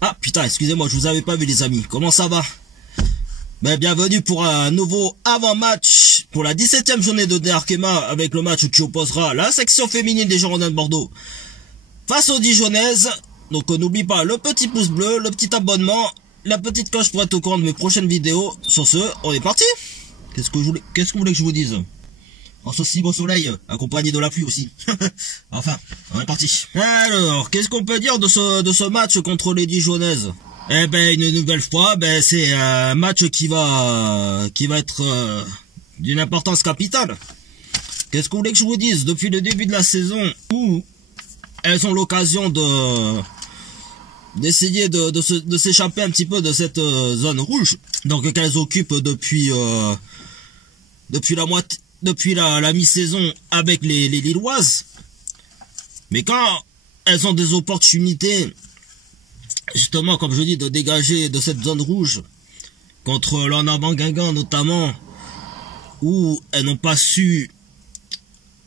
Ah putain, excusez-moi, je vous avais pas vu les amis. Comment ça va? Bienvenue pour un nouveau avant-match pour la 17e journée de Arkema avec le match qui opposera la section féminine des Girondins de Bordeaux face aux Dijonnaises. Donc n'oublie pas le petit pouce bleu, le petit abonnement, la petite cloche pour être au courant de mes prochaines vidéos. Sur ce, on est parti. Qu'est-ce que vous voulez que je vous dise? En ce si beau soleil, accompagné de la pluie aussi. Enfin, on est parti. Alors, qu'est-ce qu'on peut dire de ce match contre les Dijonnaises? Une nouvelle fois, c'est un match qui va être d'une importance capitale. Qu'est-ce que vous voulez que je vous dise? Depuis le début de la saison, où elles ont l'occasion d'essayer de s'échapper un petit peu de cette zone rouge, donc qu'elles occupent depuis la mi-saison avec les Lilloises. Mais quand elles ont des opportunités, justement, comme je dis, de dégager de cette zone rouge, contre l'en avant Guingamp notamment, où elles n'ont pas su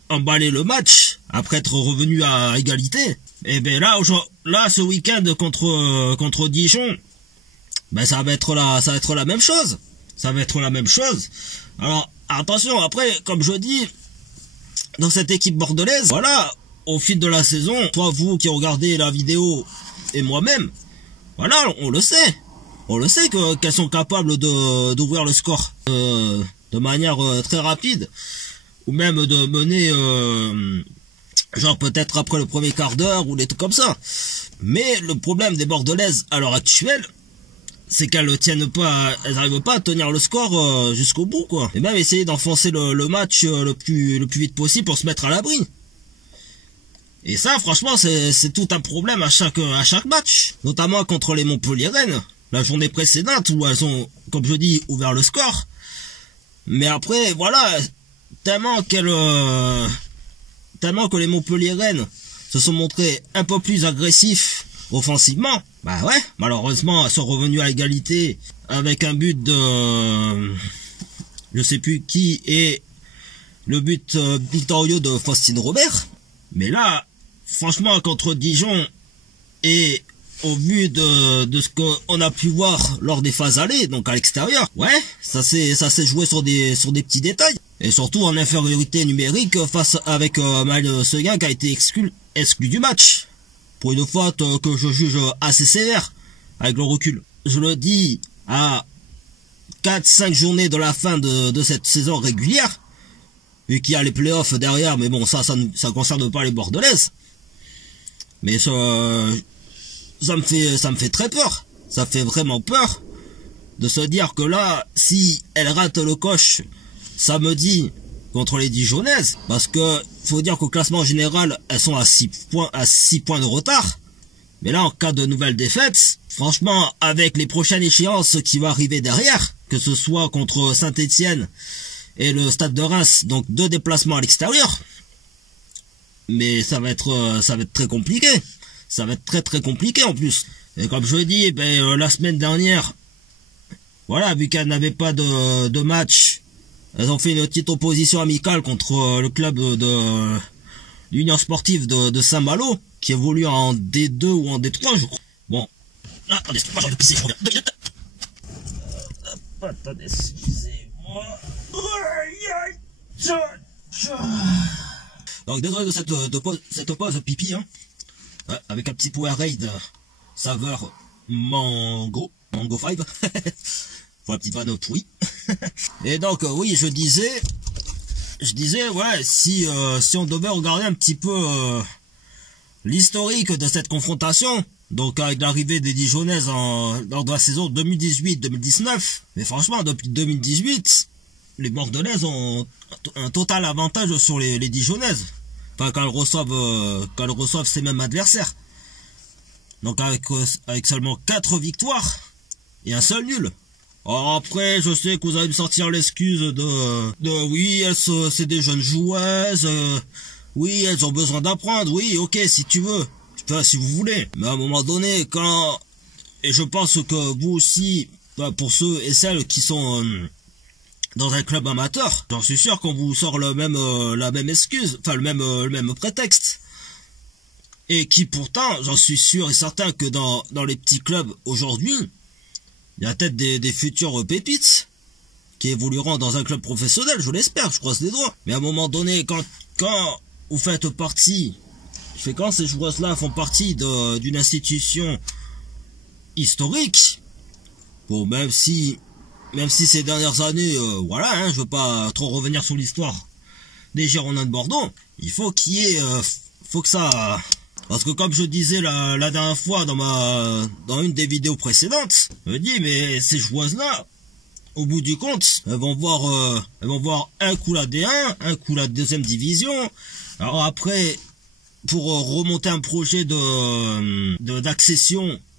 emballer le match, après être revenues à égalité, là, ce week-end contre Dijon, ça va être la même chose. Ça va être la même chose. Alors, attention, après, comme je dis, dans cette équipe bordelaise, voilà, au fil de la saison, toi, vous qui regardez la vidéo, et moi-même, voilà, on le sait. On le sait qu'elles sont capables d'ouvrir le score de manière très rapide. Ou même de mener, genre peut-être après le premier quart d'heure ou des trucs comme ça. Mais le problème des Bordelaises à l'heure actuelle, c'est qu'elles n'arrivent pas à tenir le score jusqu'au bout, quoi. Et même essayer d'enfoncer le match le plus vite possible pour se mettre à l'abri. Et ça, franchement, c'est tout un problème à chaque match. Notamment contre les Montpelliéraines, la journée précédente, où elles ont, comme je dis, ouvert le score. Mais après, voilà, tellement que les Montpelliéraines se sont montrés un peu plus agressifs offensivement, malheureusement, elles sont revenues à égalité avec un but de je sais plus qui, et le but victorieux de Faustine Robert. Mais là, franchement, contre Dijon, et au vu de ce qu'on a pu voir lors des phases allées, donc à l'extérieur, ça s'est joué sur des petits détails. Et surtout en infériorité numérique face avec Maël Seguin qui a été exclu du match. Pour une faute que je juge assez sévère, avec le recul. Je le dis à 4-5 journées de la fin de cette saison régulière, vu qu'il y a les playoffs derrière, mais bon, ça concerne pas les Bordelaises. Mais ça me fait très peur. Ça fait vraiment peur de se dire que là, si elle rate le coche samedi contre les Dijonnaises, parce que faut dire qu'au classement général, elles sont à 6 points de retard. Mais là, en cas de nouvelle défaite, franchement, avec les prochaines échéances qui vont arriver derrière, que ce soit contre Saint-Etienne et le Stade de Reims, donc 2 déplacements à l'extérieur, mais ça va être très compliqué. Ça va être très très compliqué en plus. Et comme je dis, la semaine dernière, voilà, vu qu'elles n'avaient pas de match, elles ont fait une petite opposition amicale contre le club de l'Union Sportive de Saint-Malo, qui évolue en D2 ou en D3, je crois. Bon. Ah, attendez, excusez-moi, j'ai envie de pisser, je reviens. 2 minutes. Attendez, excusez-moi. Donc, désolé de cette pause pipi, hein. Ouais, avec un petit Powerade saveur mango 5. Pour la petite vanne pourrie. Et donc, oui, je disais, si on devait regarder un petit peu l'historique de cette confrontation, donc avec l'arrivée des Dijonnaises lors de la saison 2018-2019, mais franchement, depuis 2018, les Bordelaises ont un total avantage sur les Dijonnaises. Enfin, quand elles reçoivent ces mêmes adversaires. Donc avec seulement 4 victoires et un seul nul. Alors après, je sais que vous allez me sortir l'excuse de oui, c'est des jeunes joueuses, oui, elles ont besoin d'apprendre, oui, ok, si tu veux, enfin, si vous voulez. Mais à un moment donné, et je pense que vous aussi, pour ceux et celles qui sont dans un club amateur, j'en suis sûr qu'on vous sort la même excuse, enfin le même prétexte. Et qui pourtant, j'en suis sûr et certain que dans les petits clubs aujourd'hui, il y a peut-être des futurs pépites qui évolueront dans un club professionnel, je l'espère, je croise les doigts. Mais à un moment donné, quand vous faites partie, quand ces joueuses-là font partie d'une institution historique, bon, même si ces dernières années, voilà, hein, je veux pas trop revenir sur l'histoire des Girondins de Bordeaux, il faut qu'il y ait, faut que ça, parce que comme je disais la dernière fois dans une des vidéos précédentes, je me dis, mais ces joueuses-là, au bout du compte, elles vont voir un coup la D1, un coup la deuxième division. Alors après, pour remonter un projet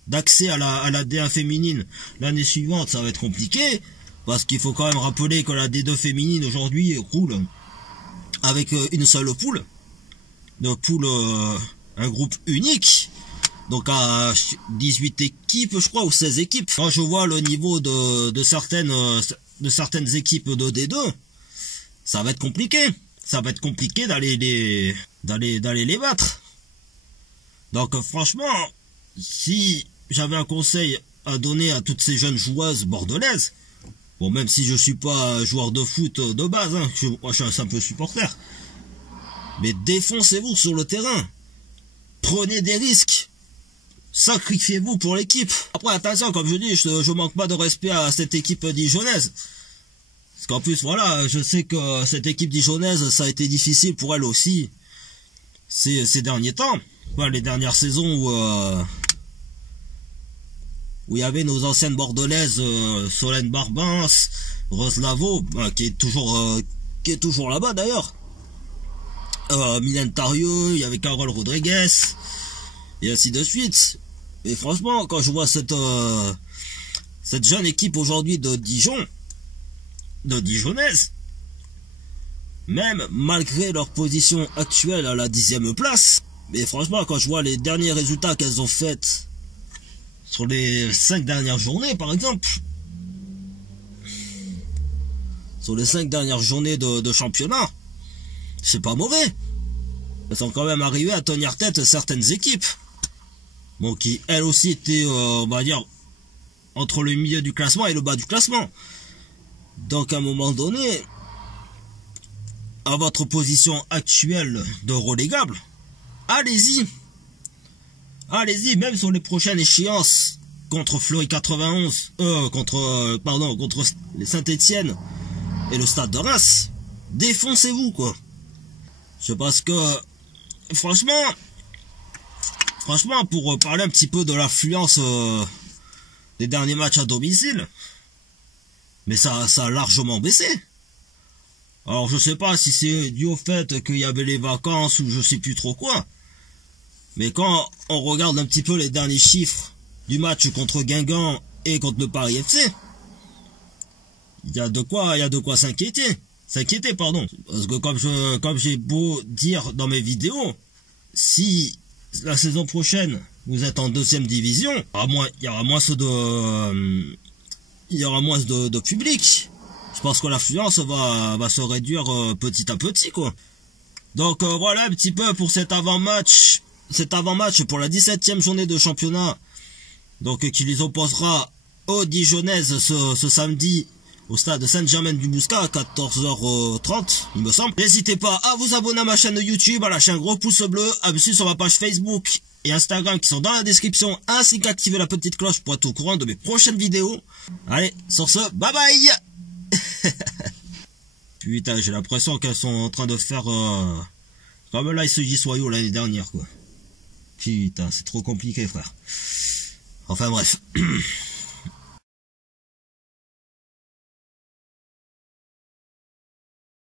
d'accès à la D1 féminine l'année suivante, ça va être compliqué, parce qu'il faut quand même rappeler que la D2 féminine aujourd'hui roule avec une seule poule, un groupe unique, donc à 18 équipes, je crois, ou 16 équipes. Quand je vois le niveau de certaines équipes de D2, ça va être compliqué. Ça va être compliqué d'aller les battre. Donc franchement, si j'avais un conseil à donner à toutes ces jeunes joueuses bordelaises, bon, même si je suis pas joueur de foot de base, hein, moi je suis un simple supporter, mais défoncez-vous sur le terrain, prenez des risques, sacrifiez-vous pour l'équipe. Après attention, comme je dis, je manque pas de respect à cette équipe dijonnaise, parce qu'en plus voilà, je sais que cette équipe dijonnaise, ça a été difficile pour elle aussi ces derniers temps, enfin, les dernières saisons où il y avait nos anciennes bordelaises, Solène Barbens, Rose Lavo, qui est toujours là-bas d'ailleurs, Mylène Tarieux, il y avait Carole Rodriguez, et ainsi de suite. Et franchement, quand je vois cette jeune équipe aujourd'hui de Dijonnaise, même malgré leur position actuelle à la 10e place, mais franchement, quand je vois les derniers résultats qu'elles ont faits sur les 5 dernières journées, par exemple, sur les 5 dernières journées de championnat, c'est pas mauvais. Elles sont quand même arrivées à tenir tête certaines équipes, bon, qui elles aussi étaient, on va dire, entre le milieu du classement et le bas du classement. Donc à un moment donné, à votre position actuelle de relégable, allez-y. Allez-y, même sur les prochaines échéances contre Fleury 91, contre les Saint-Etienne et le Stade de Reims, défoncez-vous, quoi. C'est parce que, franchement, pour parler un petit peu de l'affluence des derniers matchs à domicile, mais ça a largement baissé. Alors je sais pas si c'est dû au fait qu'il y avait les vacances ou je sais plus trop quoi, mais quand on regarde un petit peu les derniers chiffres du match contre Guingamp et contre le Paris FC, il y a de quoi s'inquiéter. Parce que comme j'ai beau dire dans mes vidéos, si la saison prochaine vous êtes en 2e division, il y aura moins de public. Je pense que l'affluence va se réduire petit à petit, quoi. Donc voilà un petit peu pour cet avant-match pour la 17e journée de championnat, donc qui les opposera aux Dijonnaises ce samedi au stade Saint-Germain-du-Mouscat à 14h30, il me semble. N'hésitez pas à vous abonner à ma chaîne YouTube, à lâcher un gros pouce bleu, à me suivre sur ma page Facebook et Instagram qui sont dans la description, ainsi qu'activer la petite cloche pour être au courant de mes prochaines vidéos. Allez, sur ce, bye bye. Putain, j'ai l'impression qu'elles sont en train de faire comme l'ASJ Soyaux l'année dernière, quoi. Putain, c'est trop compliqué, frère. Enfin bref.